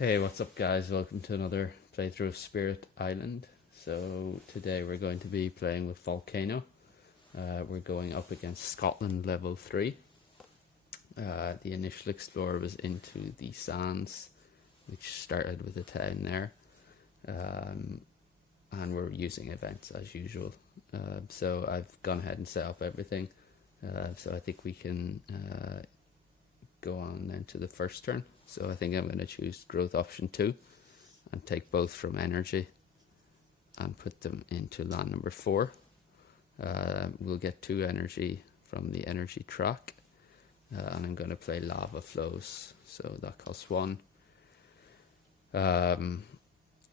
Hey, what's up, guys? Welcome to another playthrough of Spirit Island. So, today we're going to be playing with Volcano. We're going up against Scotland level 3. The initial explorer was into the sands, which started with a town there. And we're using events as usual. So, I've gone ahead and set up everything. So, I think we can go on then to the first turn. So I think I'm going to choose growth option 2 and take both from energy and put them into land number 4. We'll get 2 energy from the energy track, and I'm going to play lava flows, so that costs 1. And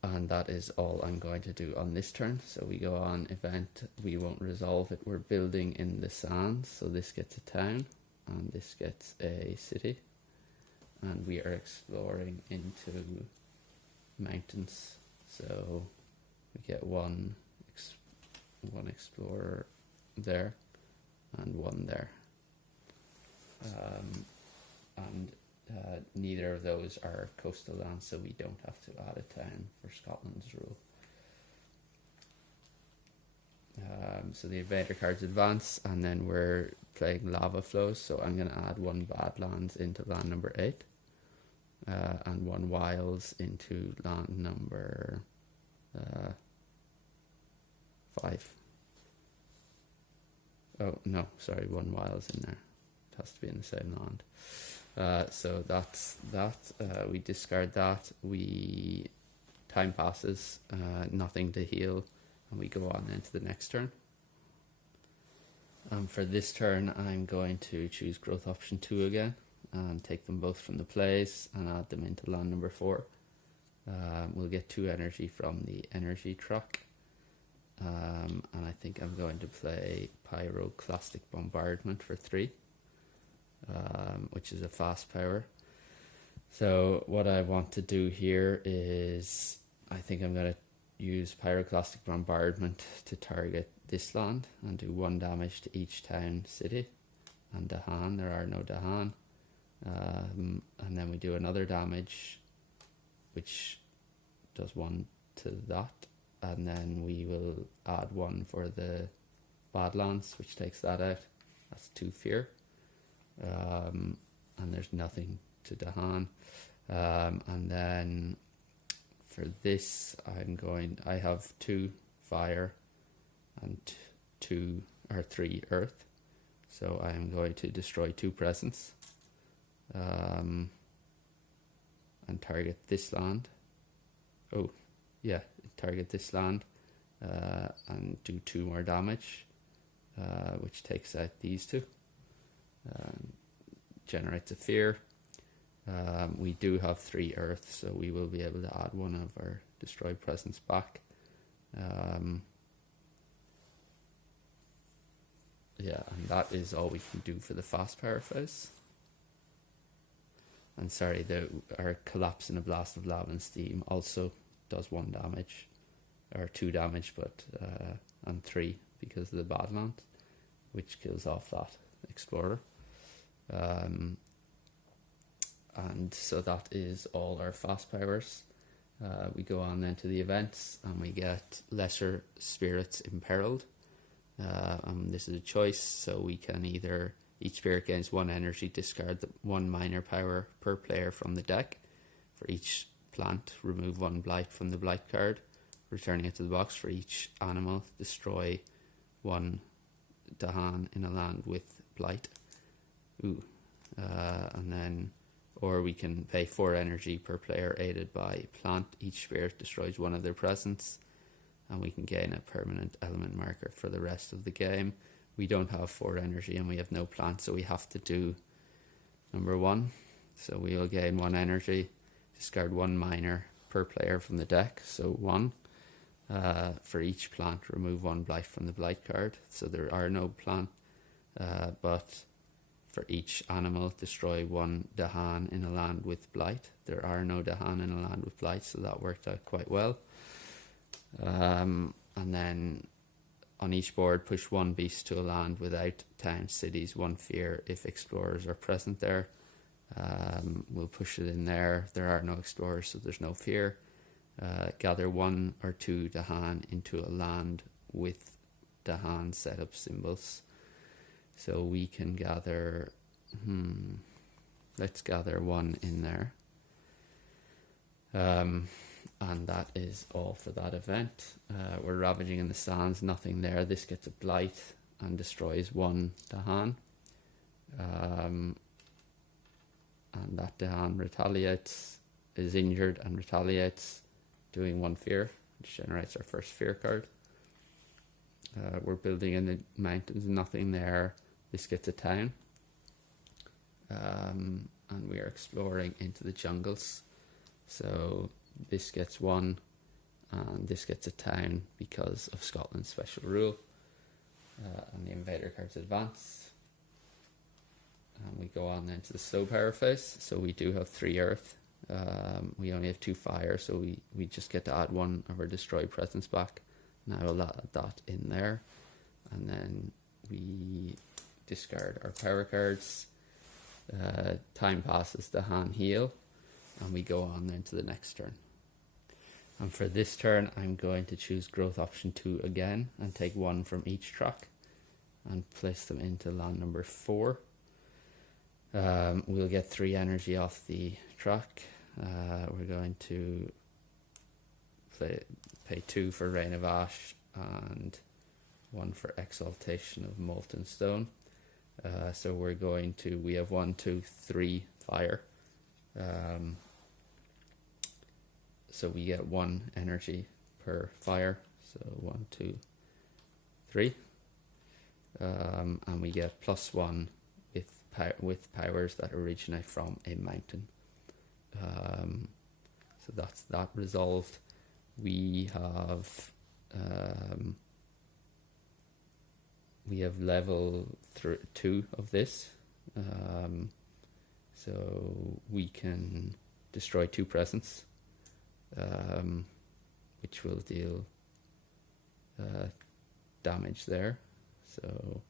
that is all I'm going to do on this turn. So we go on event, we won't resolve it, we're building in the sands, so this gets a town and this gets a city. And we are exploring into mountains, so we get one explorer there and one there, and neither of those are coastal lands, so we don't have to add a town for Scotland's rule. So the invader cards advance, and then we're playing lava flows, so I'm going to add 1 badlands into land number 8, and 1 wilds into land number 5. Oh no, sorry, 1 wilds in there. It has to be in the same land. So that's that. We discard that. Time passes, nothing to heal, and we go on then to the next turn. For this turn, I'm going to choose growth option 2 again and take them both from the plays and add them into land number 4. We'll get 2 energy from the energy track, and I think I'm going to play Pyroclastic Bombardment for 3, which is a fast power. So what I want to do here is, I think I'm going to use Pyroclastic Bombardment to target this land and do 1 damage to each town, city, and Dahan. There are no Dahan. And then we do another damage, which does 1 to that, and then we will add 1 for the Badlands, which takes that out. That's 2 fear, and there's nothing to Dahan. And then for this, I have 2 fire and 3 earth, so I am going to destroy 2 presents, and target this land. Target this land, and do 2 more damage, which takes out these 2. Generates a fear. We do have 3 earth, so we will be able to add 1 of our destroyed presents back. And that is all we can do for the fast power phase. And sorry, our collapse in a blast of lava and steam also does 1 damage, or 2 damage, but and 3 because of the Badlands, which kills off that explorer. And so that is all our fast powers. We go on then to the events, and we get Lesser Spirits Imperiled. This is a choice, so we can either, each spirit gains 1 energy, discard 1 minor power per player from the deck. For each plant, remove 1 blight from the blight card, returning it to the box. For each animal, destroy 1 Dahan in a land with blight. And then, or we can pay 4 energy per player aided by plant. Each spirit destroys 1 of their presents, and we can gain a permanent element marker for the rest of the game. We don't have 4 energy and we have no plant, so we have to do number 1. So we will gain 1 energy, discard 1 minor per player from the deck, so 1. For each plant, remove 1 blight from the blight card, so there are no plant, but for each animal, destroy 1 Dahan in a land with blight. There are no Dahan in a land with blight, so that worked out quite well. And then on each board, push 1 beast to a land without towns, cities, 1 fear if explorers are present there. We'll push it in there. There are no explorers, so there's no fear. Gather 1 or 2 Dahan into a land with Dahan setup symbols. So we can gather, let's gather 1 in there. And that is all for that event. We're ravaging in the sands, nothing there. This gets a blight and destroys 1 Dahan. And that Dahan retaliates, is injured and retaliates, doing 1 fear, which generates our first fear card. We're building in the mountains, nothing there. This gets a town. And we are exploring into the jungles. So this gets 1, and this gets a town because of Scotland's special rule. And the invader cards advance. And we go on then to the slow power phase. So we do have 3 earth. We only have 2 fire, so we just get to add 1 of our destroyed presence back. Now we'll add that in there. And then we discard our power cards. Time passes, the hand heal. And we go on then to the next turn. And for this turn, I'm going to choose growth option 2 again and take 1 from each track and place them into land number 4. We'll get 3 energy off the track. We're going to pay 2 for Rain of Ash and 1 for Exaltation of Molten Stone. So we're going to, we have 1, 2, 3 fire. So we get 1 energy per fire. So 1, 2, 3. And we get +1 with powers that originate from a mountain. So that's that resolved. We have level 2 of this. So we can destroy 2 presence, which will deal damage there. So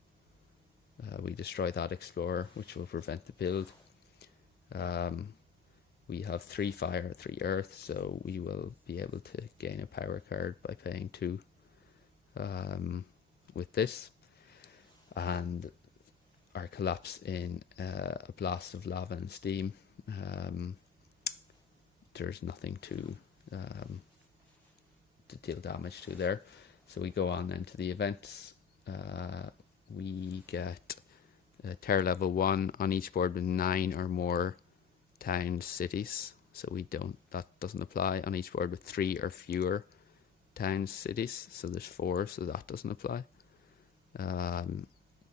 we destroy that explorer, which will prevent the build. We have 3 fire, 3 earth, so we will be able to gain a power card by paying 2 with this. And our collapse in a blast of lava and steam. There's nothing to deal damage to there. So we go on then to the events. We get terror level 1 on each board with 9 or more towns, cities. So that doesn't apply. On each board with 3 or fewer towns, cities. So there's 4, so that doesn't apply.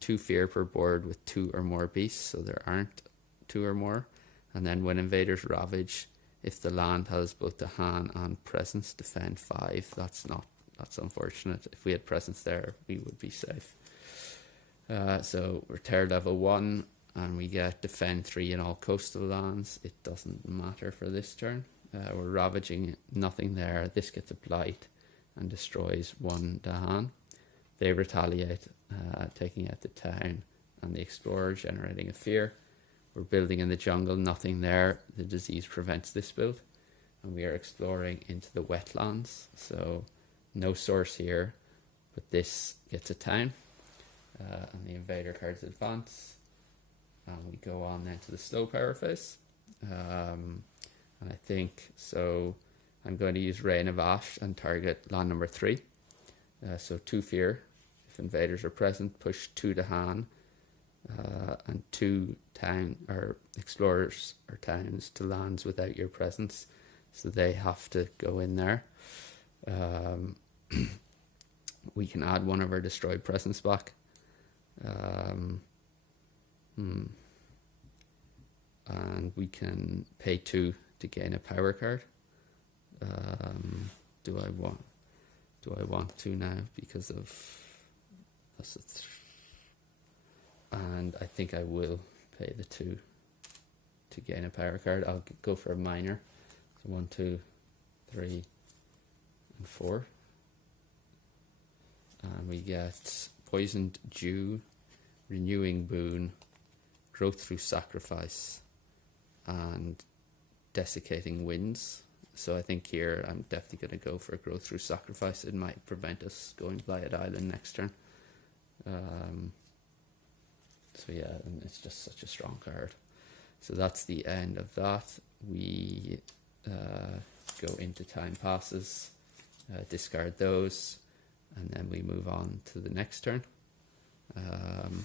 2 fear per board with 2 or more beasts, so there aren't 2 or more. And then when invaders ravage, if the land has both the hand and presence, defend 5. That's unfortunate. If we had presence there, we would be safe. So we're terror level 1, and we get defend 3 in all coastal lands. It doesn't matter for this turn. We're ravaging, nothing there. This gets a blight and destroys 1 Dahan. They retaliate, taking out the town and the explorer, generating a fear. We're building in the jungle, nothing there. The disease prevents this build. And we are exploring into the wetlands. So no source here, but this gets a town. And the invader cards advance. And we go on then to the slow power phase. And I think, so I'm going to use Rain of Ash and target land number 3. So 2 fear. If invaders are present, push 2 Dahan and 2 town or explorers or towns to lands without your presence. So they have to go in there. We can add 1 of our destroyed presence back. And we can pay 2 to gain a power card. Do I want to now because of that's and I think I will pay the 2 to gain a power card. I'll go for a minor. So 1, 2, 3, and 4. And we get Poisoned Dew, Renewing Boon, Growth Through Sacrifice, and desiccating winds. So I think here I'm definitely going to go for a growth through sacrifice. It might prevent us going Blighted Island next turn. So yeah, and it's just such a strong card. So that's the end of that. We go into Time Passes, discard those, and then we move on to the next turn. And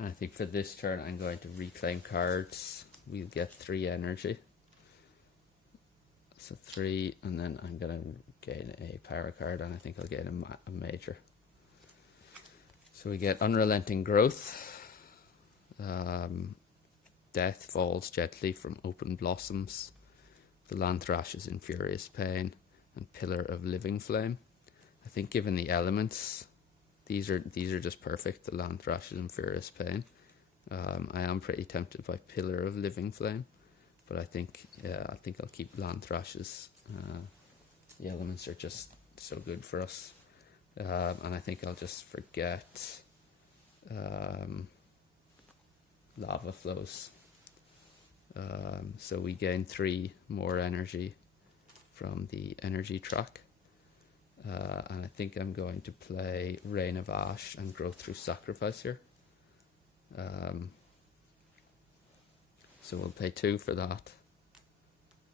I think for this turn I'm going to reclaim cards. We'll get 3 energy. So 3, and then I'm going to gain a power card, and I think I'll gain a major. So we get Unrelenting Growth. Death falls gently from open blossoms. The land thrashes in furious pain, and Pillar of Living Flame. I think given the elements, these are just perfect. The land thrashes in furious pain. I am pretty tempted by Pillar of Living Flame, but I think I'll keep land thrashes. The elements are just so good for us, and I think I'll just forget Lava Flows. So we gain 3 more energy from the energy track, and I think I'm going to play Rain of Ash and Growth Through Sacrifice here. So we'll pay 2 for that,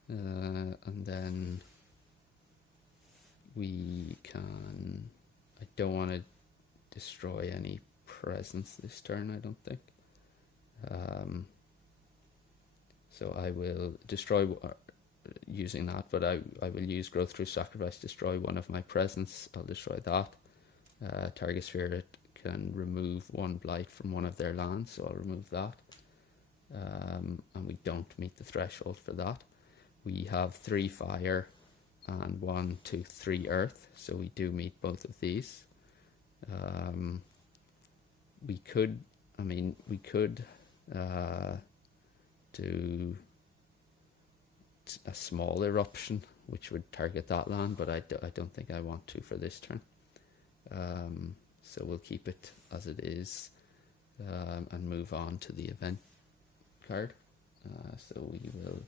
and then we can. I don't want to destroy any presence this turn, I don't think. So I will destroy using that, but I will use Growth Through Sacrifice, destroy one of my presence. I'll destroy that. Target Spirit can remove 1 blight from one of their lands, so I'll remove that. And we don't meet the threshold for that. We have 3 fire and 1, 2, 3 earth, so we do meet both of these. We could do a small eruption, which would target that land, but I don't think I want to for this turn. So we'll keep it as it is, and move on to the event card. So we will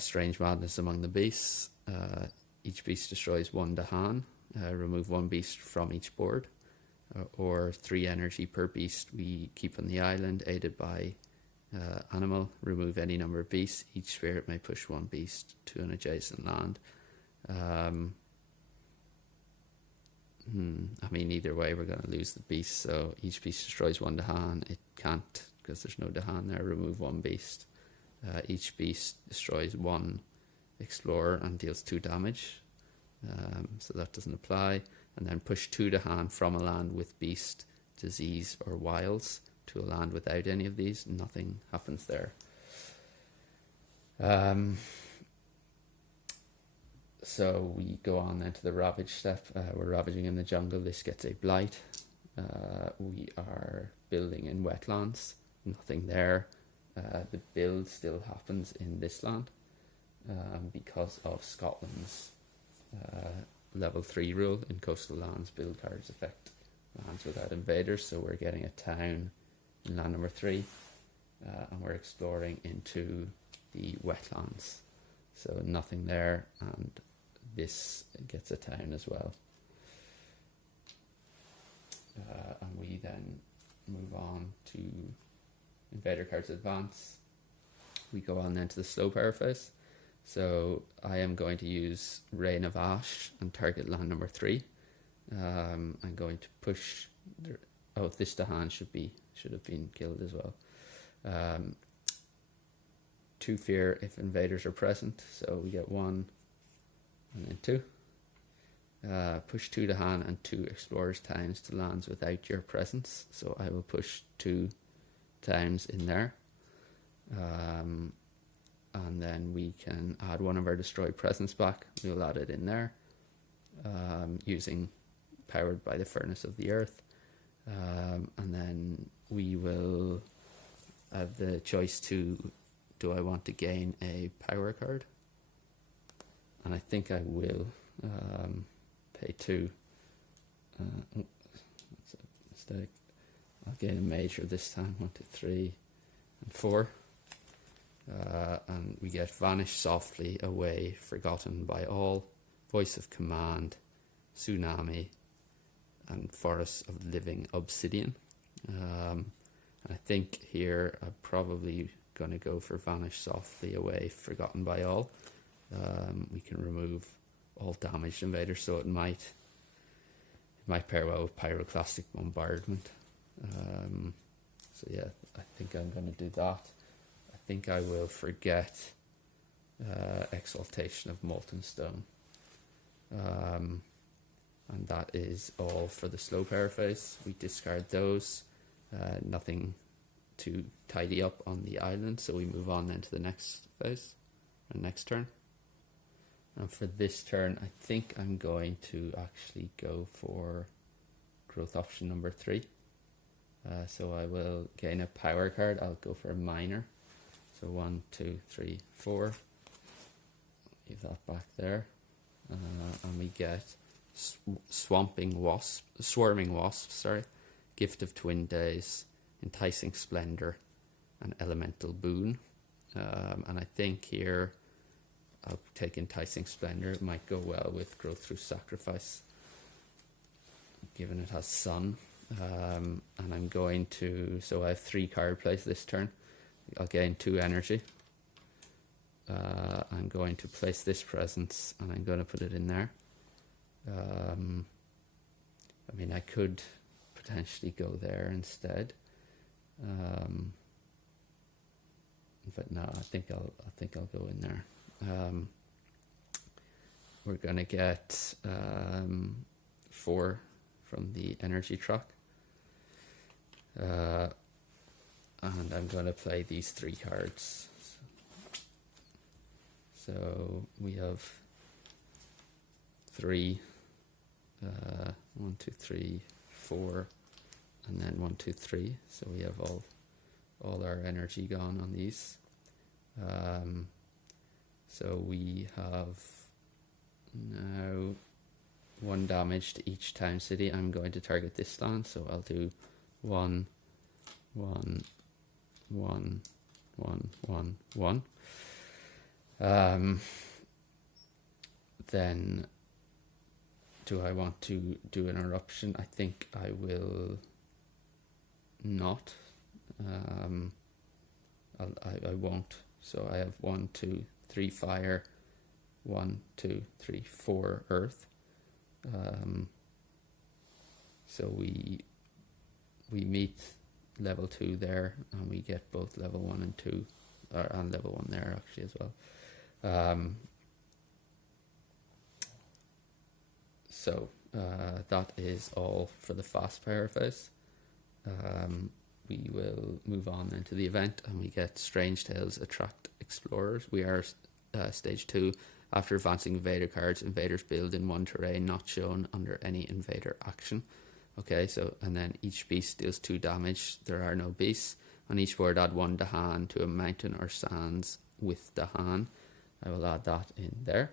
Strange Madness Among the Beasts. Each beast destroys 1 Dahan. Remove 1 beast from each board, or 3 energy per beast we keep on the island, aided by animal. Remove any number of beasts. Each spirit may push 1 beast to an adjacent land. I mean, either way we're going to lose the beast, so each beast destroys 1 Dahan. It can't, because there's no Dahan there. Remove 1 beast. Each beast destroys 1 explorer and deals 2 damage, so that doesn't apply. And then push 2 Dahan from a land with beast, disease or wilds to a land without any of these. Nothing happens there. So we go on then to the Ravage step. We're ravaging in the jungle. This gets a blight. We are building in wetlands. Nothing there. The build still happens in this land because of Scotland's level 3 rule. In coastal lands, build cards affect lands without invaders. So we're getting a town in land number 3, and we're exploring into the wetlands. So nothing there, and this gets a town as well. And we then move on to Invader cards advance. We go on then to the slow power phase. So I am going to use Rain of Ash and target land number 3. I'm going to push. This Dahan should have been killed as well. 2 fear if invaders are present. So we get 1 and then 2. Push 2 Dahan and 2 explorers towns to lands without your presence. So I will push 2 towns in there. And then we can add 1 of our destroyed presence back. We'll add it in there, using Powered by the Furnace of the Earth. And then we will have the choice to, do I want to gain a power card? And I think I will pay 2. That's a mistake. I'll gain a major this time. 1, 2, 3. and 4. And we get vanish softly away, forgotten by all, voice of command, tsunami, and forest of living obsidian. And I think here I'm probably going to go for vanish softly away, forgotten by all. We can remove all damaged invaders, so it might pair well with pyroclastic bombardment. So yeah, I think I'm going to do that. I think I will forget exaltation of molten stone. And that is all for the slow power phase. We discard those. Nothing to tidy up on the island, so we move on then to the next phase, or next turn. And for this turn, I think I'm going to actually go for growth option number 3. So I will gain a power card. I'll go for a miner. So 1, 2, 3, 4. Leave that back there. And we get swarming wasps, gift of twin days, enticing splendor, and elemental boon. And I think here I'll take enticing splendor. It might go well with growth through sacrifice, given it has sun. And I'm going to, so I have 3 card plays this turn. I'll gain 2 energy. I'm going to place this presence and I'm going to put it in there. I mean, I could potentially go there instead, but no, I think I'll go in there. We're gonna get 4 from the energy truck, and I'm gonna play these 3 cards. So we have 3, 1, 2, 3, 4, and then 1, 2, 3. So we have all our energy gone on these. So we have now 1 damage to each town city. I'm going to target this land, so I'll do 1, 1, 1, 1, 1, 1. Then do I want to do an eruption? I think I will not. I won't. So I have 1, 2, 3 fire, 1, 2, 3, 4 earth. So we meet level 2 there, and we get both level 1 and 2, and level 1 there actually as well. So that is all for the fast power phase. We will move on into the event, and we get Strange Tales attract explorers. We are stage 2. After advancing invader cards, invaders build in 1 terrain not shown under any invader action. Okay, so, and then each beast deals 2 damage. There are no beasts. On each board, add 1 Dahan to a mountain or sands with Dahan. I will add that in there.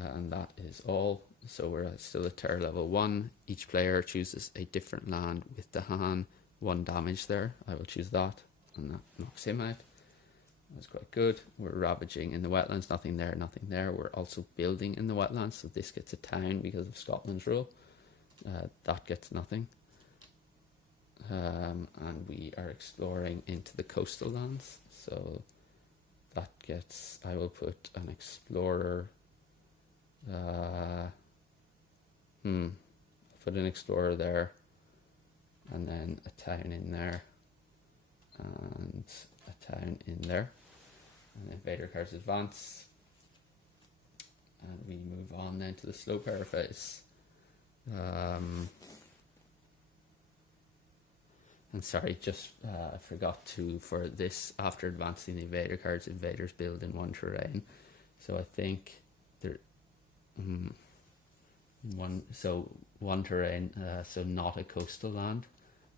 And that is all. So we're still at terror level 1. Each player chooses a different land with Dahan. 1 damage there. I will choose that, and that knocks him out. That's quite good. We're ravaging in the wetlands. Nothing there, nothing there. We're also building in the wetlands, so this gets a town because of Scotland's rule. That gets nothing. And we are exploring into the coastal lands, so that gets, I will put an explorer. Put an explorer there, and then a town in there, and a town in there, and invader cards advance, and we move on then to the slow power phase. And sorry, just I forgot to, for this, after advancing the invader cards, invaders build in 1 terrain. So I think there, 1 terrain, so not a coastal land,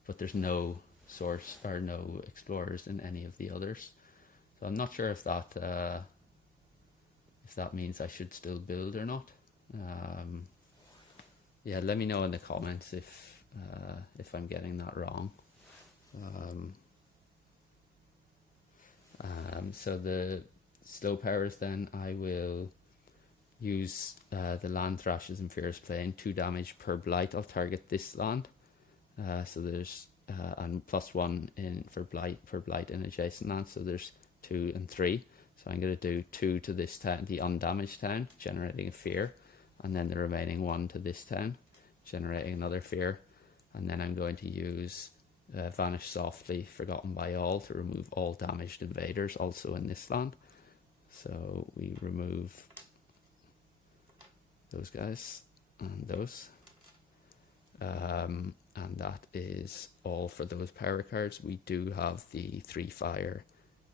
but there's no source or no explorers in any of the others. So I'm not sure if that means I should still build or not. Yeah, let me know in the comments if I'm getting that wrong. So the slow powers, then I will use the land thrashes in Fear's Plain, 2 damage per blight. I'll target this land. So there's and +1 in for blight in adjacent land. So there's 2 and 3. So I'm going to do 2 to this town, the undamaged town, generating a fear, and then the remaining 1 to this town, generating another fear. And then I'm going to use Vanish Softly, Forgotten by All, to remove all damaged invaders also in this land. So we remove those guys and those. And that is all for those power cards. We do have the 3 fire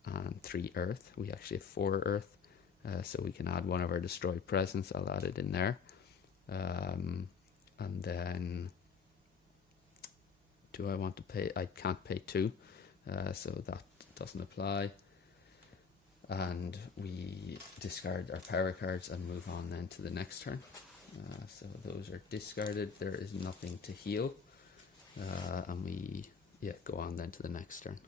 and 3 earth. We actually have 4 earth, so we can add one of our destroyed presence. I'll add it in there. And then, do I want to pay? I can't pay 2, so that doesn't apply. And we discard our power cards and move on then to the next turn. So those are discarded. There is nothing to heal, and we go on then to the next turn.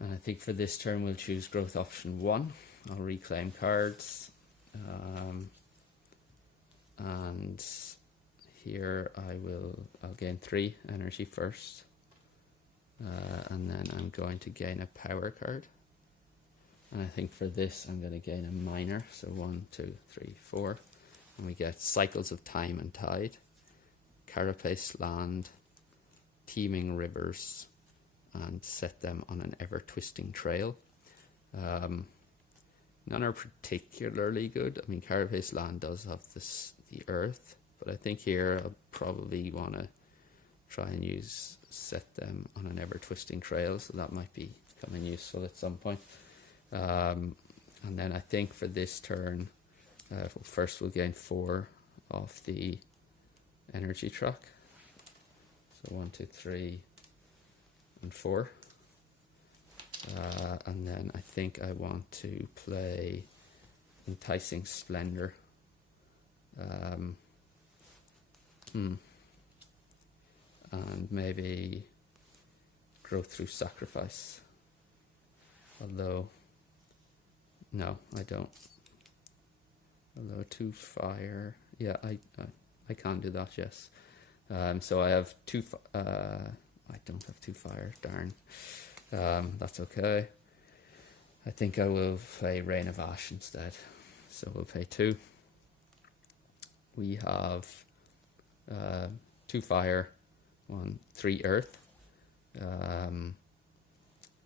And I think for this turn we'll choose growth option 1. I'll reclaim cards, and here I'll gain 3 energy first, and then I'm going to gain a power card. And I think for this I'm going to gain a minor, so 1, 2, 3, 4. And we get Cycles of Time and Tide, Carapace Land, Teeming Rivers, and set them on an ever-twisting trail. None are particularly good. I mean, Carapace Land does have the earth, but I think here I'll probably want to try and set them on an ever-twisting trail, so that might be becoming useful at some point. And then I think for this turn, first we'll gain 4 off the energy truck. So 1, 2, 3, and 4. And then I think I want to play Enticing Splendor. And maybe Growth Through Sacrifice. Although, no, I don't. Although 2 fire, yeah, I can't do that. Yes. So I have 2. I don't have 2 fire. Darn. That's okay. I think I will play Rain of Ash instead. So we'll pay 2. We have 2 fire, 3 earth.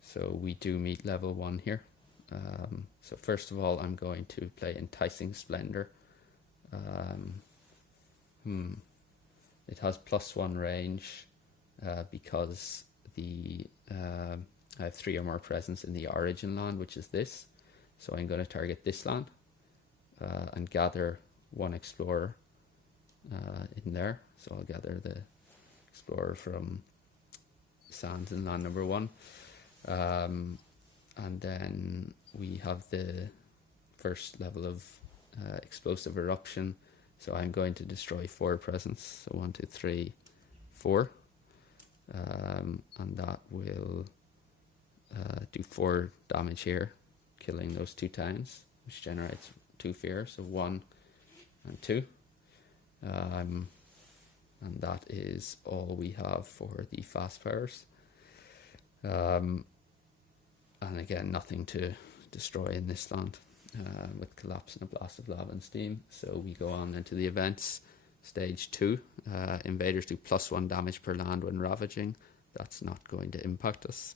So we do meet level 1 here. So first of all, I'm going to play Enticing Splendor. It has +1 range because I have 3 or more presence in the origin land, which is this. So I'm going to target this land and gather 1 explorer in there. So I'll gather the explorer from Sands in land number 1. And then we have the first level of explosive eruption. So I'm going to destroy 4 presence. So 1, 2, 3, 4. And that will do 4 damage here, killing those 2 towns, which generates 2 fear. So 1 and 2. And that is all we have for the fast powers. And again, nothing to destroy in this land with Collapse and a Blast of Lava and Steam. So we go on into the events. Stage 2, invaders do +1 damage per land when ravaging. That's not going to impact us.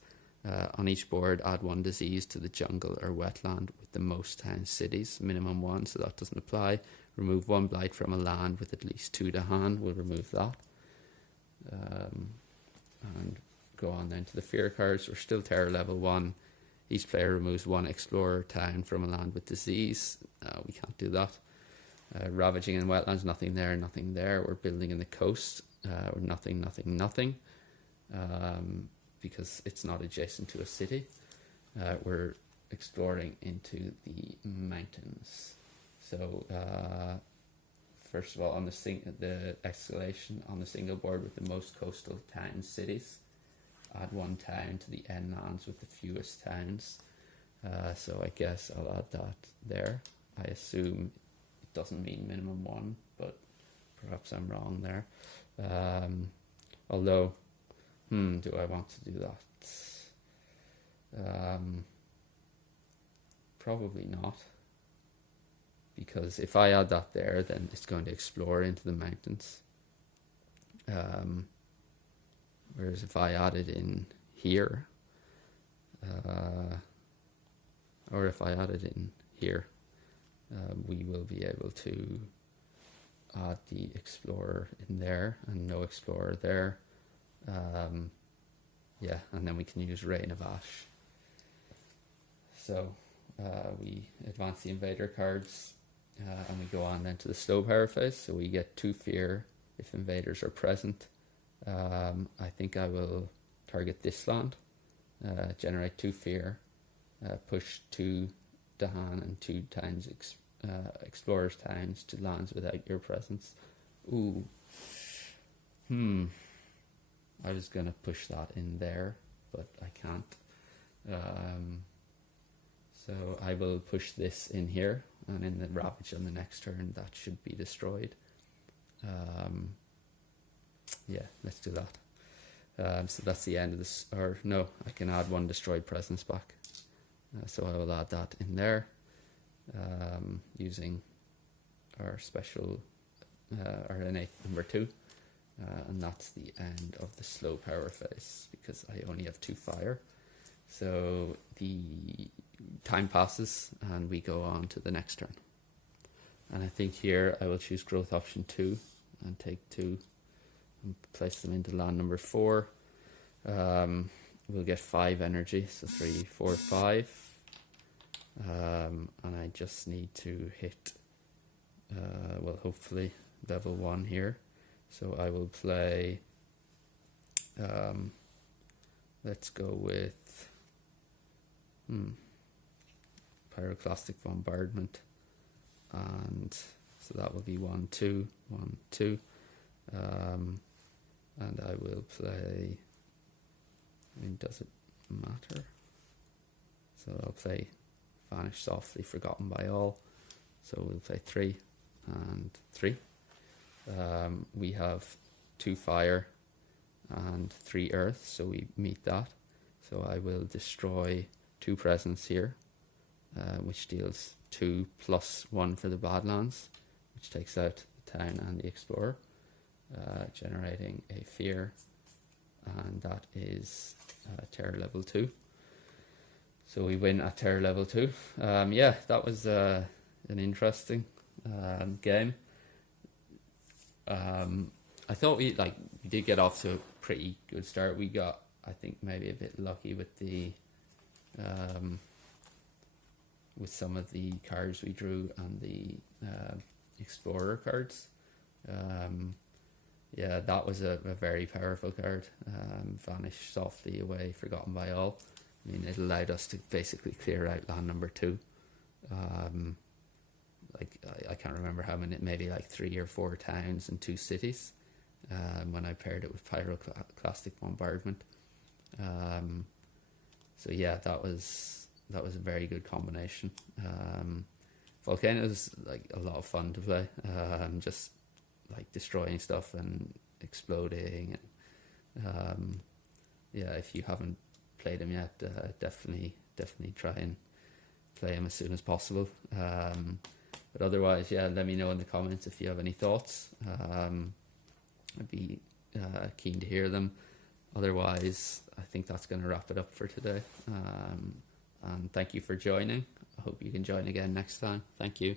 On each board, add 1 disease to the jungle or wetland with the most town cities, minimum 1, so that doesn't apply. Remove 1 blight from a land with at least 2 to hand. We'll remove that. And go on then to the fear cards. We're still terror level 1. Each player removes 1 explorer town from a land with disease. We can't do that. Ravaging in wetlands, nothing there, nothing there. We're building in the coast. We're nothing, nothing, nothing. Because it's not adjacent to a city. We're exploring into the mountains. So first of all, on the escalation on the single board with the most coastal towns, cities, add 1 town to the end lands with the fewest towns. So I guess I'll add that there. I assume it doesn't mean minimum 1, but perhaps I'm wrong there. Although, do I want to do that? Probably not, because if I add that there, then it's going to explore into the mountains. Whereas if I add it in here, or if I add it in here, we will be able to add the explorer in there and no explorer there. Yeah, and then we can use Rain of Ash. So we advance the invader cards, and we go on then to the slow power phase. So we get 2 fear if invaders are present. I think I will target this land, generate 2 fear, push 2 Dahan and 2 times explorers times to lands without your presence. Ooh. I was going to push that in there, but I can't. So I will push this in here, and in the Ravage on the next turn, that should be destroyed. Yeah, let's do that. So that's the end of this, or no, I can add 1 destroyed presence back. So I will add that in there, using our special, our innate number 2. And that's the end of the slow power phase, because I only have 2 fire. So the time passes and we go on to the next turn. And I think here I will choose growth option 2 and take 2 and place them into land number 4. We'll get 5 energy, so 3, 4, 5. And I just need to hit, well, hopefully level 1 here. So I will play, let's go with Pyroclastic Bombardment, and so that will be 1, 2, 1, 2, and I will play, does it matter? So I'll play Vanish Softly, Forgotten by All, so we'll play 3 and 3. We have 2 fire and 3 earth, so we meet that. So I will destroy 2 presence here, which deals 2 plus 1 for the Badlands, which takes out the town and the explorer, generating a fear, and that is terror level 2. So we win at terror level 2. Yeah, that was an interesting game. I thought we did get off to a pretty good start. We got, I think, maybe a bit lucky with the with some of the cards we drew and the explorer cards. Yeah, that was a very powerful card. Vanish Softly Away, Forgotten by All. I mean, it allowed us to basically clear out land number 2. I can't remember how many, maybe 3 or 4 towns and 2 cities, when I paired it with Pyroclastic Bombardment. So yeah, that was a very good combination. Volcano is a lot of fun to play. Just destroying stuff and exploding. And, yeah, if you haven't played him yet, definitely try and play him as soon as possible. But otherwise, yeah, let me know in the comments if you have any thoughts. I'd be keen to hear them. Otherwise, I think that's going to wrap it up for today. And thank you for joining. I hope you can join again next time. Thank you.